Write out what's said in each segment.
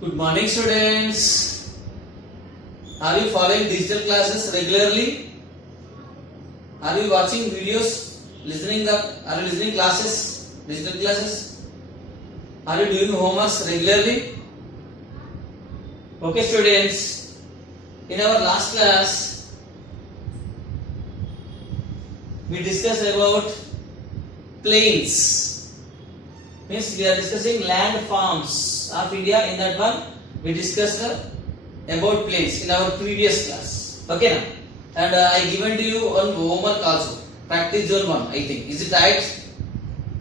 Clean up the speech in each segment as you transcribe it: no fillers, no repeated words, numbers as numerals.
Good morning, students. Are you following digital classes regularly? Are you watching videos? Are you listening classes? Digital classes? Are you doing homeworks regularly? Okay, students. In our last class, we discussed about plains. Means we are discussing landforms of India. In that one, we discussed about plains in our previous class. Okay, now, and I given to you on homework also. Practice zone 1, I think. Is it right?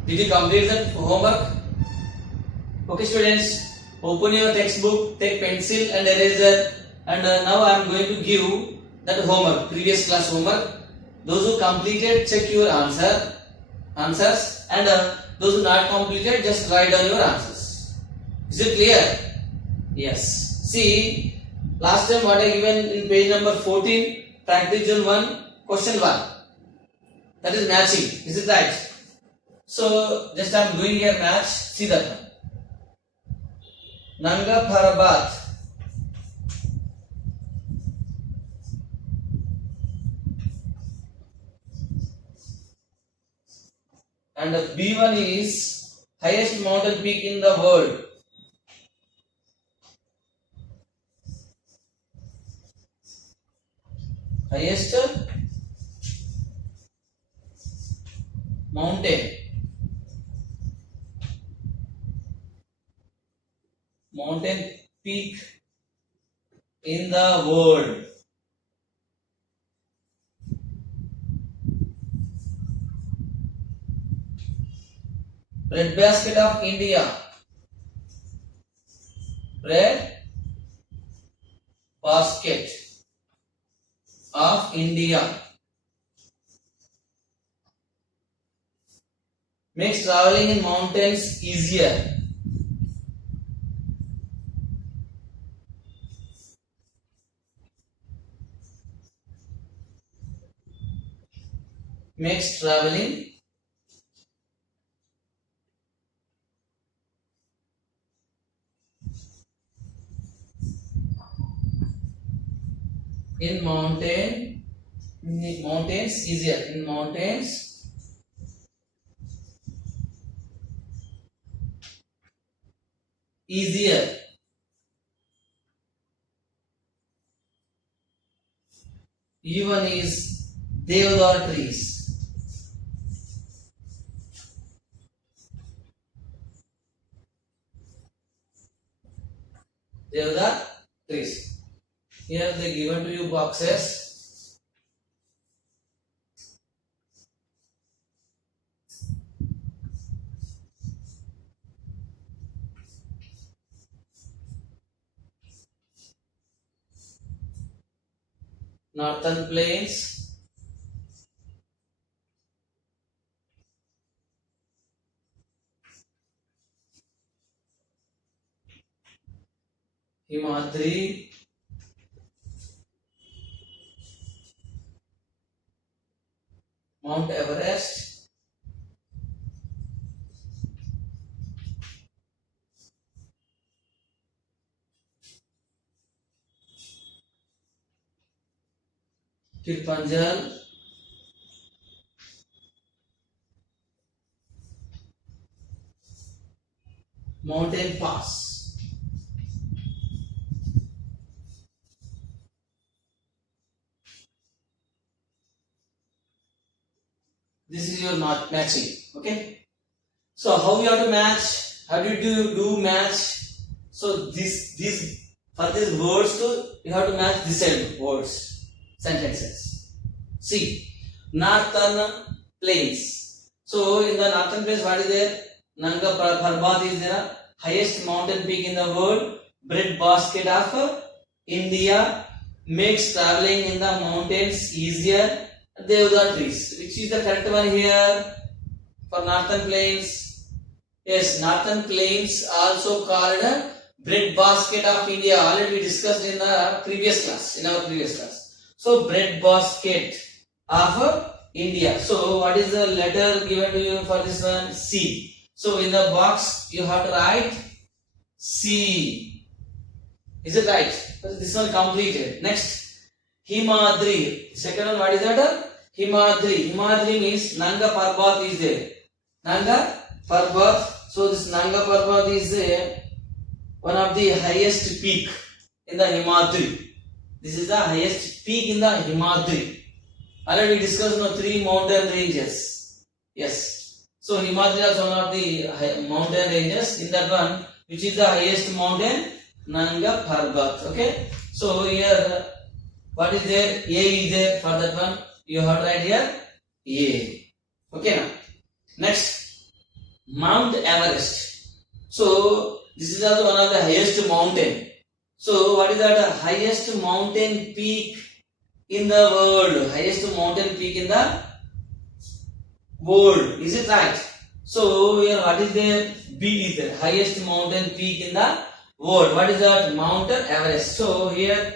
Did you complete that homework? Okay, students. Open your textbook, take pencil and eraser, and now I am going to give that homework, previous class homework. Those who completed, check your answers, and those who not completed, just write down your answers. Is it clear? Yes. See, last time what I given in page number 14, practice zone 1, question 1. That is matching. Is it right? So, just I am doing here match. See that one. Nanga Parbat. And B1 is highest mountain peak in the world. Highest mountain peak in the world. Bread basket of India. Bread basket of India makes traveling in mountains easier. Makes traveling in mountains easier. In mountains easier. Even is Deodar trees. Deodar trees. Here they given to you boxes. Northern plains, Himadri, Mount Everest, Kilimanjaro, Mountain Pass. This is your matching. Okay. So how you have to match? How do you do match? So these for these words too, you have to match this same words, sentences. See, northern plains. So in the northern plains, what is there? Nanga Parbat is there, highest mountain peak in the world. Bread basket of India makes traveling in the mountains easier. Deodar trees. Which is the correct one here for northern plains? Yes, northern plains also called bread basket of India. Already we discussed in the previous class. So bread basket of India. So what is the letter given to you for this one? C. So in the box you have to write C. Is it right? So this one completed. Next, Himadri. Second one, what is that? Himadri. Himadri means Nanga Parbat is there. Nanga Parbat. So this Nanga Parbat is one of the highest peak in the Himadri. This is the highest peak in the Himadri. Already we discussed three mountain ranges. Yes. So Himadri is one of the mountain ranges. In that one, which is the highest mountain? Nanga Parbat. Okay. So here, what is there? A is there for that one. You have to write here A. Okay. Now, next, Mount Everest. So this is also one of the highest mountain. So what is that? Highest mountain peak in the world. Highest mountain peak in the world. Is it right? So here what is there? B is there. Highest mountain peak in the world. What is that? Mount Everest. So here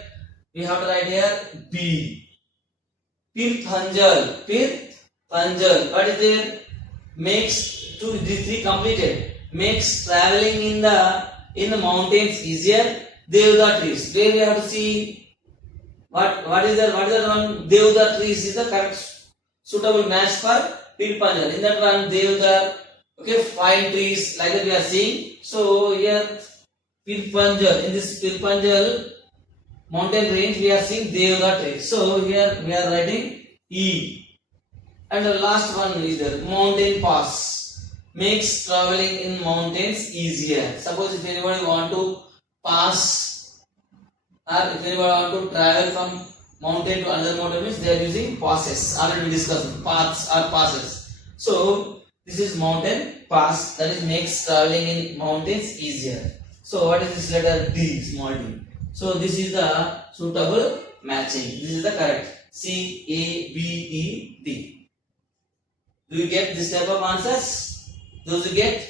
we have to write here B. Pir Panjal. Pir Panjal. What is there? Makes two these three completed. Makes traveling in the mountains easier. Devda trees. Where we have to see what is that? What is that one? Devda trees is the correct suitable match for Pir Panjal. In that one, Devda, okay, fine trees like that we are seeing. So here Pir Panjal, in this Pir Panjal mountain range, we are seeing Devda trees. So here we are writing E. And the last one is the mountain pass. Makes traveling in mountains easier. Suppose if anybody want to pass, or if anybody want to travel from mountain to another mountain, means they are using passes. Already we discussed paths or passes. So this is mountain pass, that is makes traveling in mountains easier. So what is this letter D, small d? So this is the suitable matching. This is the correct C A B E D. Do you get this type of answers? Those who get,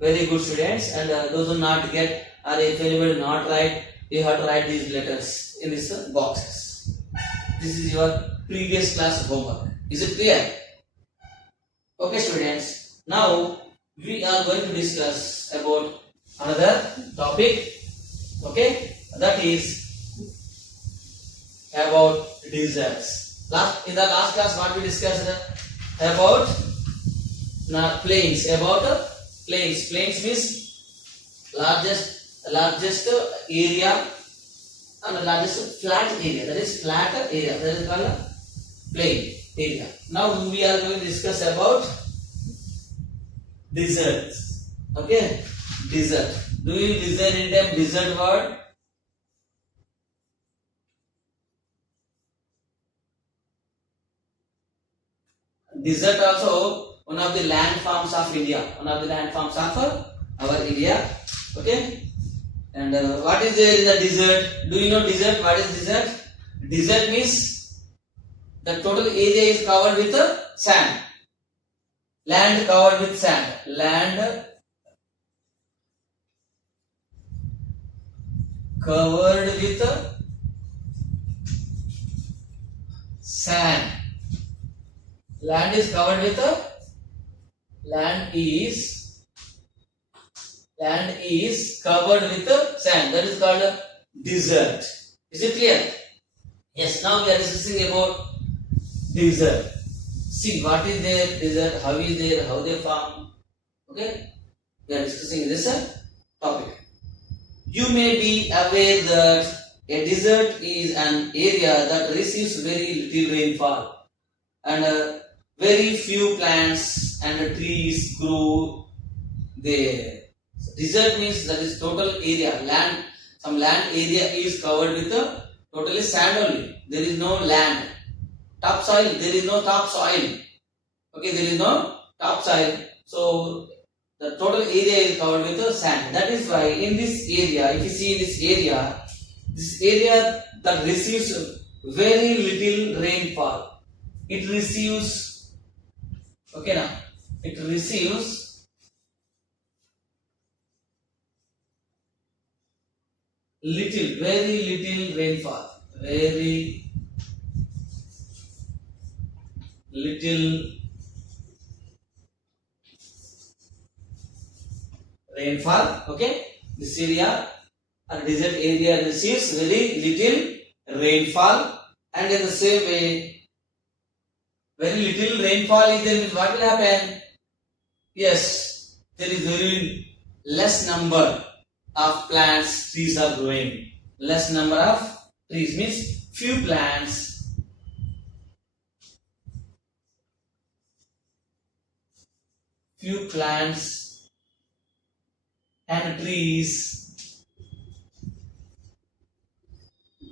very good students, and those who not get, or if anybody not write, you have to write these letters in these boxes. This is your previous class homework. Is it clear? Okay students, now we are going to discuss about another topic. Okay, that is about deserts. In the last class, what we discussed about plains. About plains. Plains means largest area and the largest flat area. That is flat area. That is called plain area. Now we are going to discuss about deserts. Okay, desert. Do you listen in them desert word? Desert also one of the landforms of India. One of the landforms of our India. Okay. And what is there in the desert? Do you know desert? What is desert? Desert means the total area is covered with sand. Land covered with sand. Land covered with sand. Land is covered with land is covered with sand. That is called desert. Is it clear? Yes. Now we are discussing about desert. See what is there desert, how is there, how they form. Okay. We are discussing this topic. You may be aware that a desert is an area that receives very little rainfall and very few plants and trees grow there. Desert means that is total area, land. Some land area is covered with totally sand only. There is no land. Topsoil, there is no topsoil. Okay, there is no topsoil. So the total area is covered with sand. That is why in this area, if you see this area that receives very little rainfall, it receives. Okay, now it receives very little rainfall, very little rainfall. Okay, this area A desert area receives very little rainfall, and in the same way, very little rainfall is there. What will happen? Yes, there is very less number of plants, trees are growing. Less number of trees means few plants, and trees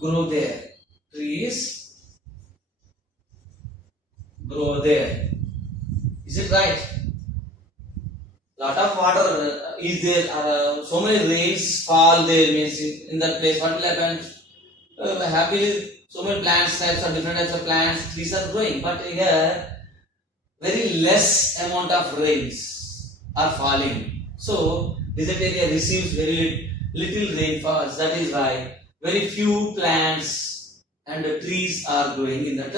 grow there. Trees grow there. Is it right? Lot of water is there. So many rains fall there. Means in that place, what will happen? Happily, so many plants, different types of plants, trees are growing. But here, very less amount of rains are falling. So desert area receives very little rainfalls. That is why very few plants and trees are growing in that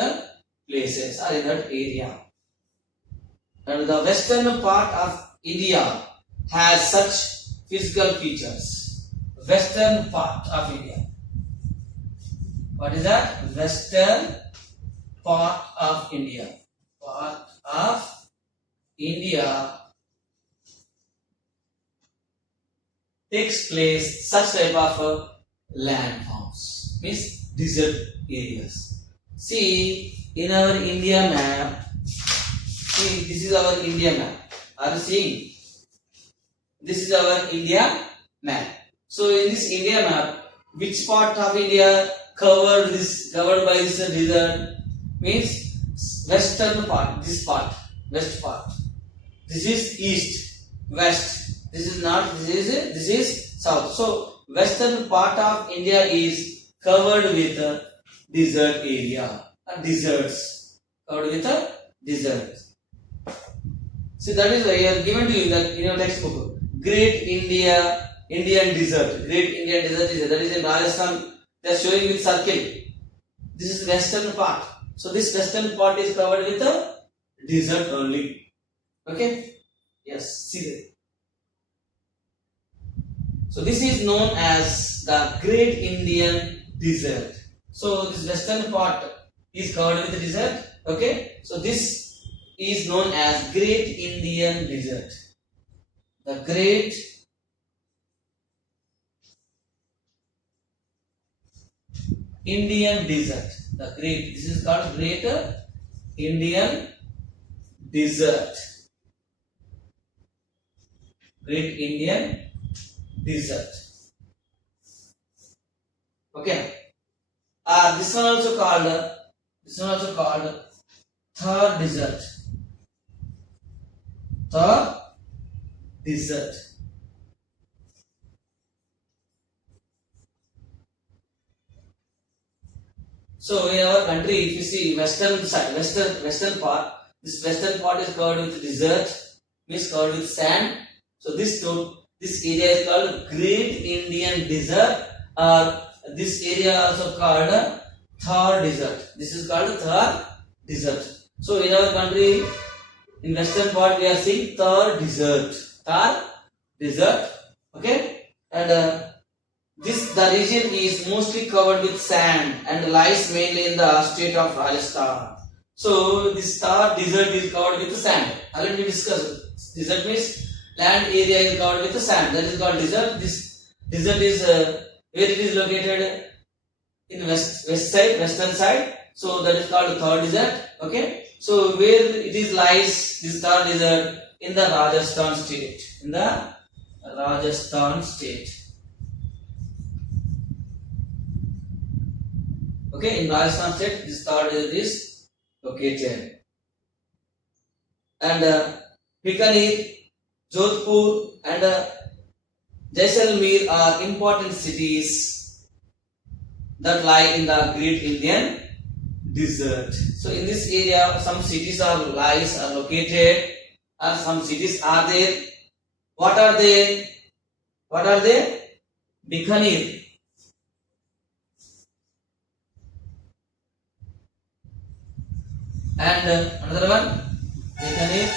places or in that area. And the western part of India has such physical features. Western part of India. What is that? Western part of India. Part of India takes place such type of landforms, means desert areas. See, in our India map, see, this is our India map. Are you seeing? This is our India map. So in this India map, which part of India covered by this desert? Means western part, this part, west part. This is east, west. This is north, this is south. So western part of India is covered with a desert area, deserts, covered with a desert. See, that is why I have given to you that in your textbook, Great Indian Desert. Great Indian Desert is that is in Rajasthan. They are showing with circle. This is western part. So this western part is covered with a desert only. Okay? Yes, see there. So this is known as the Great Indian Desert. So this western part is covered with the desert. Okay? So this is known as Great Indian Desert. The Great Indian Desert. This is called Great Indian Desert. Great Indian Desert. Okay. This one also called Thar Desert. Thar Desert. So in our country, if you see western side, western part, this western part is covered with desert, means covered with sand. So this area is called Great Indian Desert, or this area also called Thar Desert. This is called Thar Desert. So in our country, in western part we are seeing Thar Desert. Thar Desert. Okay, and the region is mostly covered with sand and lies mainly in the state of Rajasthan. So this Thar Desert is covered with sand. Already discussed. Desert means land area is covered with sand. That is called desert. This desert is where it is located in western side. So that is called Thar Desert. Okay. So where it is lies this Thar Desert in the Rajasthan state. In the Rajasthan state. Okay, in Rajasthan state, this Thar Desert is located. And Bikaner, Jodhpur, and Jaisalmer are important cities that lie in the Great Indian Desert. So in this area, some cities are located, and some cities are there. What are they? Bikaner. And another one, Bikaner,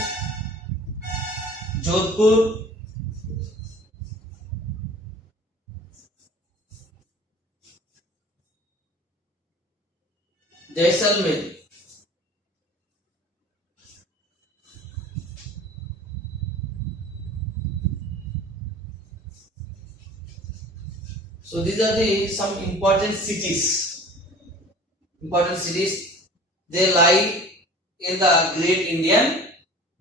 Jodhpur, Jaisalmer. So these are the some important cities. Important cities. They lie in the Great Indian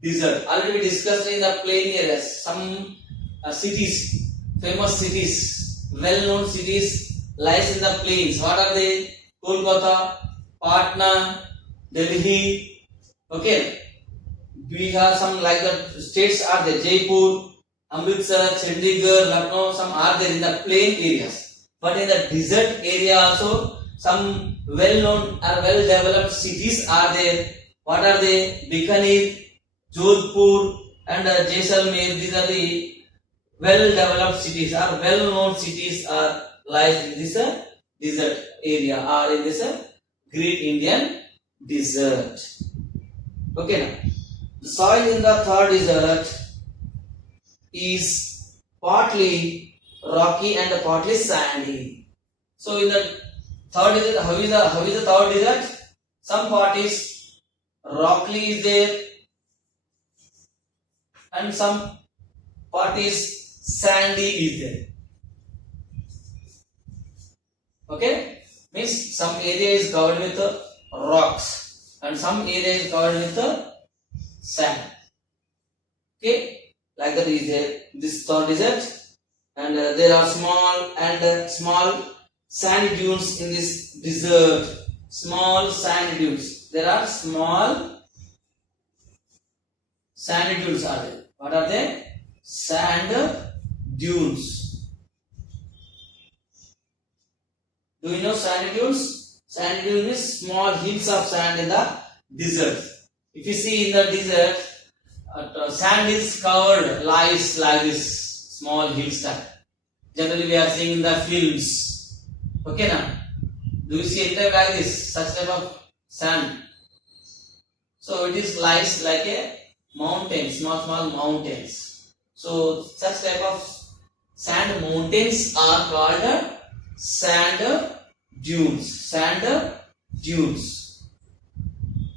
Desert. Already we discussed in the plain areas. Some cities, famous cities, well-known cities lies in the plains. What are they? Kolkata, Patna, Delhi. Okay. We have some like the states are there. Jaipur, Amritsar, Chandigarh, Lucknow. Some are there in the plain areas. But in the desert area also, some well-known or well-developed cities are there. What are they? Bikaner, Jodhpur, and Jaisalmer. These are the well-developed cities or well-known cities are lies in this desert area or in this Great Indian Desert. Okay, now the soil in the third desert is partly rocky and partly sandy. So in the third desert, how is the third desert? Some part is rocky is there and some part is sandy is there. Okay, means some area is covered with rocks and some area is covered with sand. Okay, like that is there. This third desert, and there are small sand dunes in this desert. Small sand dunes. There are small sand dunes are there. What are they? Sand dunes. Do you know sand dunes? Sand dune is small hills of sand in the desert. If you see in the desert, sand is covered, lies like this, small hills type. Generally, we are seeing in the films. Okay, now, do you see anything like this, such type of sand? So it is lies like a mountain, small mountains. So such type of sand mountains are called sand dunes. Sand dunes.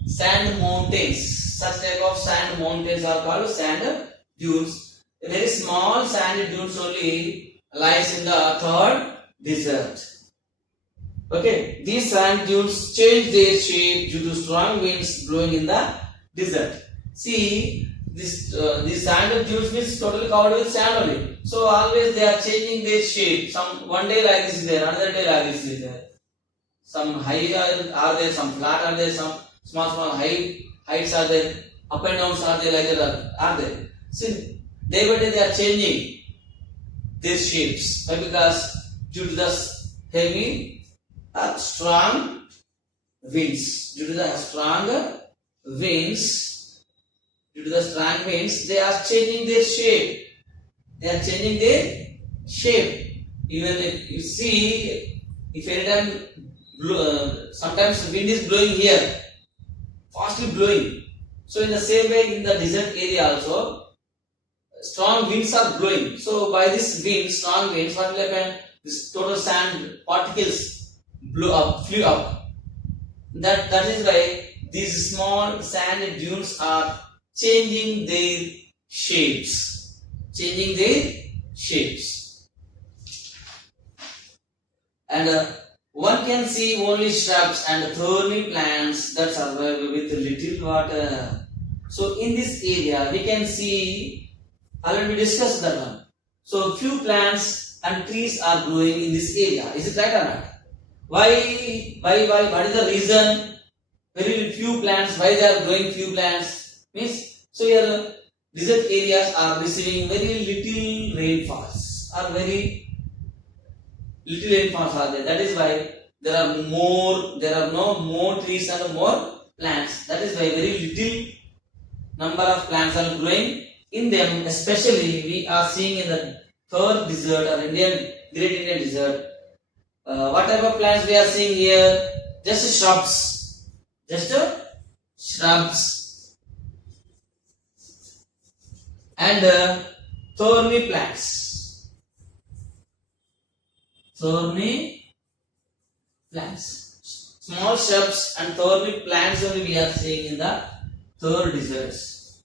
Sand mountains. Such type of sand mountains are called sand dunes. A very small sand dunes only lies in the third desert. Okay, these sand dunes change their shape due to strong winds blowing in the desert. See, these sand dunes means totally covered with sand only. So always they are changing their shape. Some one day like this is there, another day like this is there. Some high are there, some flat are there, some small heights are there, up and downs are there, like that are there. See, day by day they are changing their shapes. Why? Because due to the heavy strong winds. Due to the strong winds, they are changing their shape. Even if you see, if anytime sometimes wind is blowing here, fastly blowing. So in the same way in the desert area also, strong winds are blowing. So by this wind, strong winds, what will happen? This total sand particles flew up. That is why these small sand dunes are changing their shapes. And one can see only shrubs and thorny plants that survive with little water. So in this area we can see, already we discussed that one. So few plants and trees are growing in this area. Is it right or not? Why? What is the reason? Very few plants. Why they are growing few plants? Means, so here desert areas are receiving very little rainfalls. That is why there are no more trees and more plants. That is why very little number of plants are growing in them. Especially we are seeing in the third desert or Great Indian Desert. What type of plants we are seeing here? Just shrubs. And thorny plants. Small shrubs and thorny plants only we are seeing in the third deserts.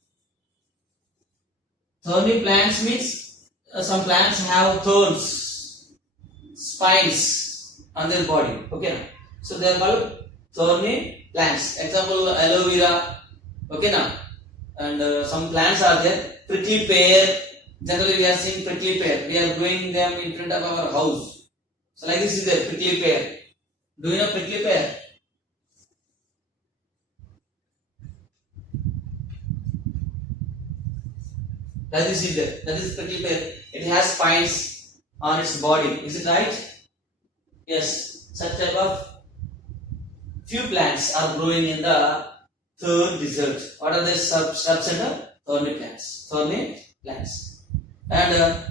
Thorny plants means some plants have thorns, spines on their body. Okay, so they are called thorny plants. Example, aloe vera. Okay, now, and some plants are there. Prickly pear. Generally, we are seeing prickly pear. We are growing them in front of our house. So, like this is the prickly pear. Do you know prickly pear? That is it. That is prickly pear. It has spines on its body. Is it right? Yes. Such type of few plants are growing in the third desert. What are the shrubs and the thorny plants? Thorny plants. And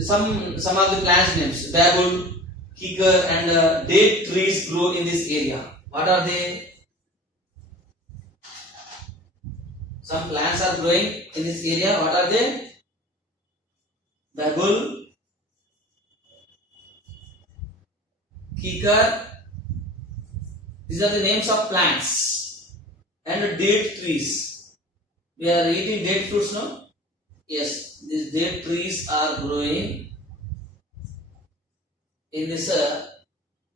some of the plants names: babul, kikar, and date trees grow in this area. What are they? Some plants are growing in this area. What are they? Babul, kikar. These are the names of plants. And date trees. We are eating date fruits now. Yes, these date trees are growing in this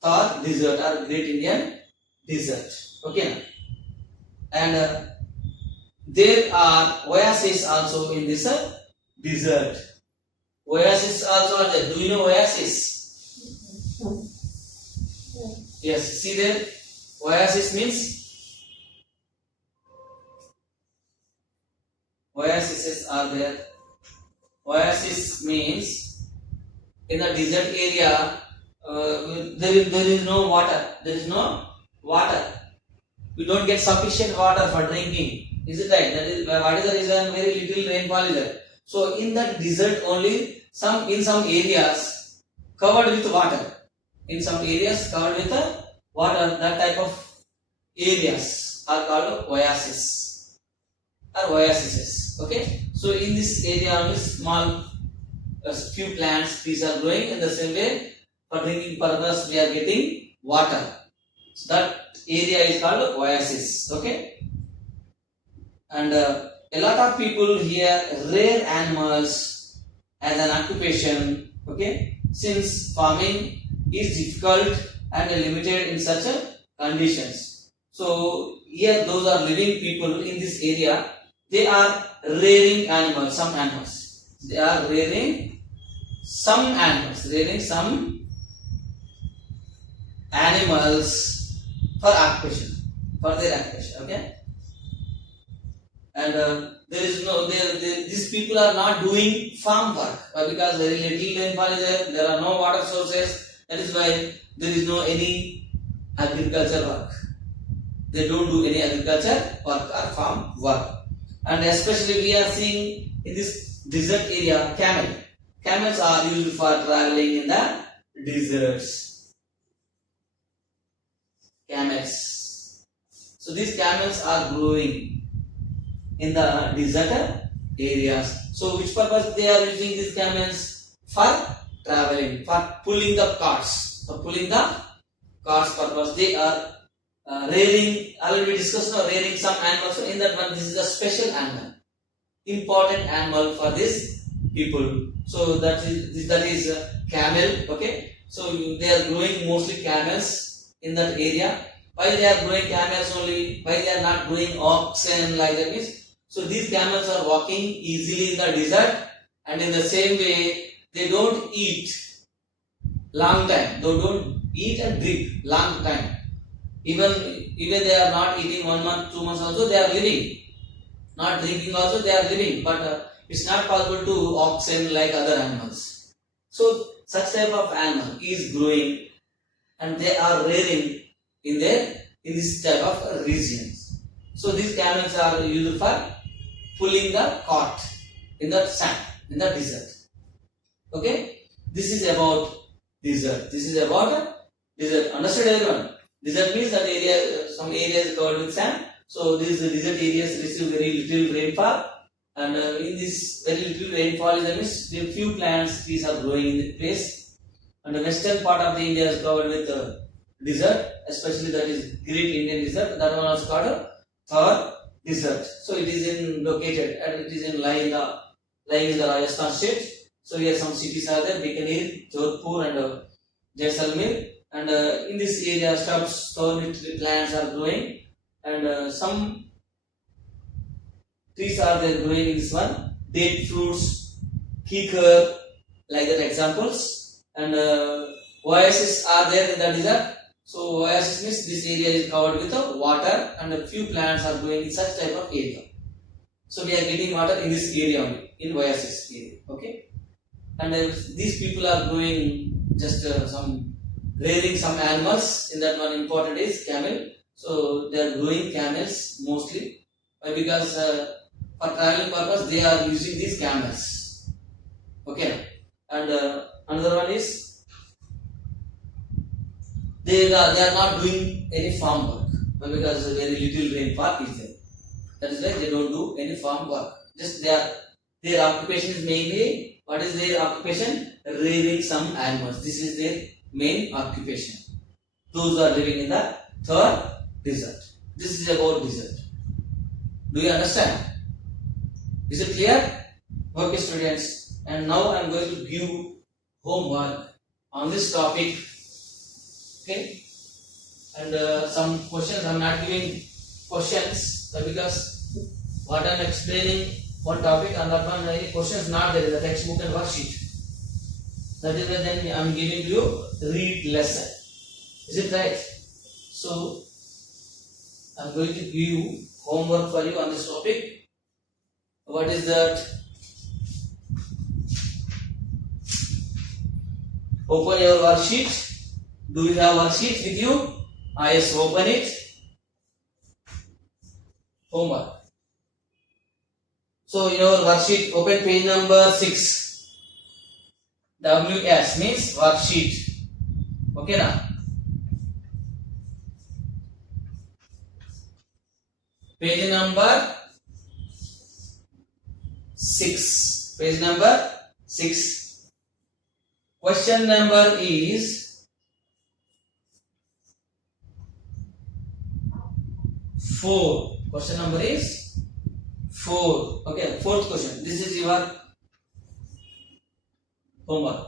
Thar desert or Great Indian Desert. Okay, and there are oases also in this desert. Oases also are there. Do you know oasis? Yes, see there. Oasis means oases are there. Oasis means in the desert area there is no water. There is no water. We don't get sufficient water for drinking. Is it right? That is what is the reason? Very little rainfall is there. So in that desert only in some areas covered with water. In some areas covered with water, that type of areas are called oases or oases. Okay, so in this area only small few plants, trees are growing. In the same way, for drinking purpose we are getting water. So that area is called oasis. Okay, and a lot of people here rear animals as an occupation. Okay, since farming is difficult and limited in such conditions. So here those are living people in this area. They are rearing animals, some animals. They are rearing some animals, for occupation, for their occupation. Okay, and there is no these people are not doing farm work because very little rainfall is there. There are no water sources. That is why there is no any agriculture work. They don't do any agriculture work or farm work. And especially we are seeing in this desert area camel. Camels are used for traveling in the deserts. Camels. So these camels are growing in the desert areas. So which purpose they are using these camels? For traveling, for pulling the carts. For pulling the carts purpose they are rearing. Already we discussed now rearing some animals. So in that one, this is a special animal, important animal for these people. So that is camel. Okay, so they are growing mostly camels in that area. Why they are growing camels only? Why they are not growing oxen like that means? So these camels are walking easily in the desert, and in the same way they don't eat long time. They don't eat and drink long time. Even they are not eating 1 month, 2 months also they are living. Not drinking also they are living. But it's not possible to oxen like other animals. So such type of animal is growing, and they are rearing in this type of regions. So these camels are used for pulling the cart in the sand, in the desert. Okay, this is about desert. Understood everyone? Desert means that area, some areas covered with sand. So these desert areas receive very little rainfall, and in this very little rainfall, there means the few plants, trees are growing in the place. And the western part of the India is covered with desert. especially that is Great Indian Desert. That one also called Thar Desert. So it is located and it is lying in the Rajasthan state. So here some cities are there: Bikaner, Jodhpur, and Jaisalmer. And in this area, shrubs, thorny plants are growing, and some trees are there growing in this one. Date fruits, kikar, like that examples. And oases are there in the desert. So oasis means this area is covered with water, and a few plants are growing in such type of area. So we are getting water in this area only, in oasis area. Okay. And these people are growing just rearing some animals. In that one important is camel. So they are growing camels mostly. Why? Because for traveling purpose they are using these camels. Okay. And another one is they are not doing any farm work. Why? Because very little rainfall is there. That is why they don't do any farm work. Just their occupation is mainly, what is their occupation? Rearing some animals. This is their main occupation. Those are living in the Thar Desert. This is about desert. Do you understand? Is it clear? Okay, students. And now I am going to give homework on this topic. Okay. And some questions. I am not giving questions because what I am explaining one topic and that one any questions not there in the textbook and worksheet. That is why then I am giving you read lesson. Is it right? So I am going to give homework for you on this topic. What is that? Open your worksheet. Do you have worksheet with you? Yes, open it. Homework. So in your worksheet, open page number 6. WS means worksheet. Okay now. Page number 6. Page number 6. Question number is 4. Question number is 4. Okay, fourth question. This is your homework.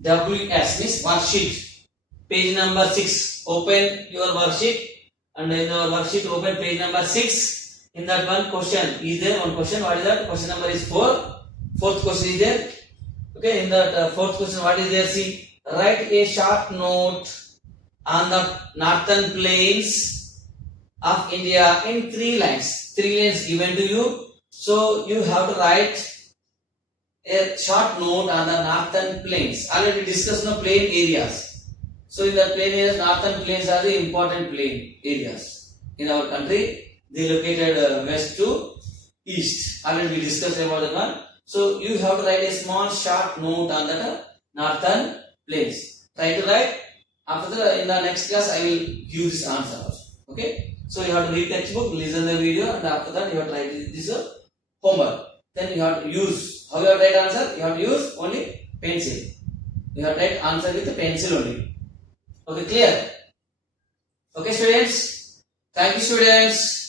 WS means worksheet. Page number 6. Open your worksheet, and in your worksheet open page number 6. In that one question is there one question. What is that? Question number is 4. Fourth question is there. Okay, in that fourth question, what is there? See, write a short note on the northern plains of India in 3 lines. 3 lines given to you. So you have to write a short note on the northern plains. Already discussed the plain areas. So in the plain areas, northern plains are the important plain areas in our country. They located west to east. Already we discussed about that one. So you have to write a small short note on the northern plains. Try to write. After that, in the next class, I will give this answer also. Okay. So you have to read textbook, listen the video, and after that you have to write this homework. Then you have to use. How you have to write answer? You have to use only pencil. You have to write answer with the pencil only. Okay, clear? Okay, students. Thank you, students.